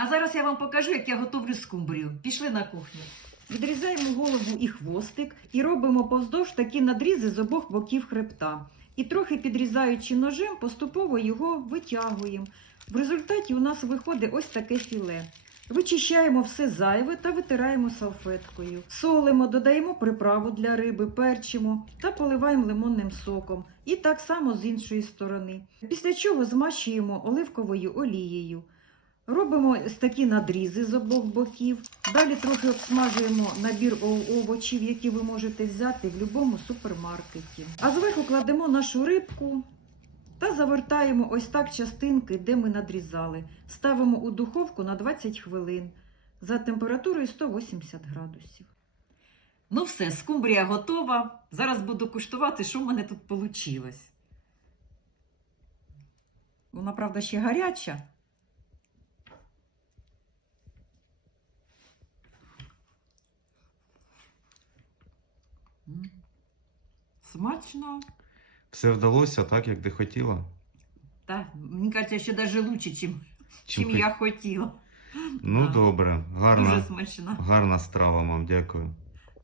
А зараз я вам покажу, як я готовлю скумбрію. Пішли на кухню. Відрізаємо голову і хвостик і робимо повздовж такі надрізи з обох боків хребта. І трохи підрізаючи ножем, поступово його витягуємо. В результаті у нас виходить ось таке філе. Вичищаємо все зайве та витираємо салфеткою. Солимо, додаємо приправу для риби, перчимо та поливаємо лимонним соком. І так само з іншої сторони. Після чого змащуємо оливковою олією. Робимо ось такі надрізи з обох боків. Далі трохи обсмажуємо набір овочів, які ви можете взяти в будь-якому супермаркеті. А зверху кладемо нашу рибку та завертаємо ось так частинки, де ми надрізали. Ставимо у духовку на 20 хвилин за температурою 180 градусів. Ну все, скумбрія готова. Зараз буду куштувати, що в мене тут вийшло. Вона, правда, ще гаряча. Смачно. Все вдалося так, як ти хотіла? Так, мені кажеться, що навіть краще, чим, чим ти- я хотіла. Ну Так. добре, Дуже гарна, смачно. гарна страва, мам, дякую.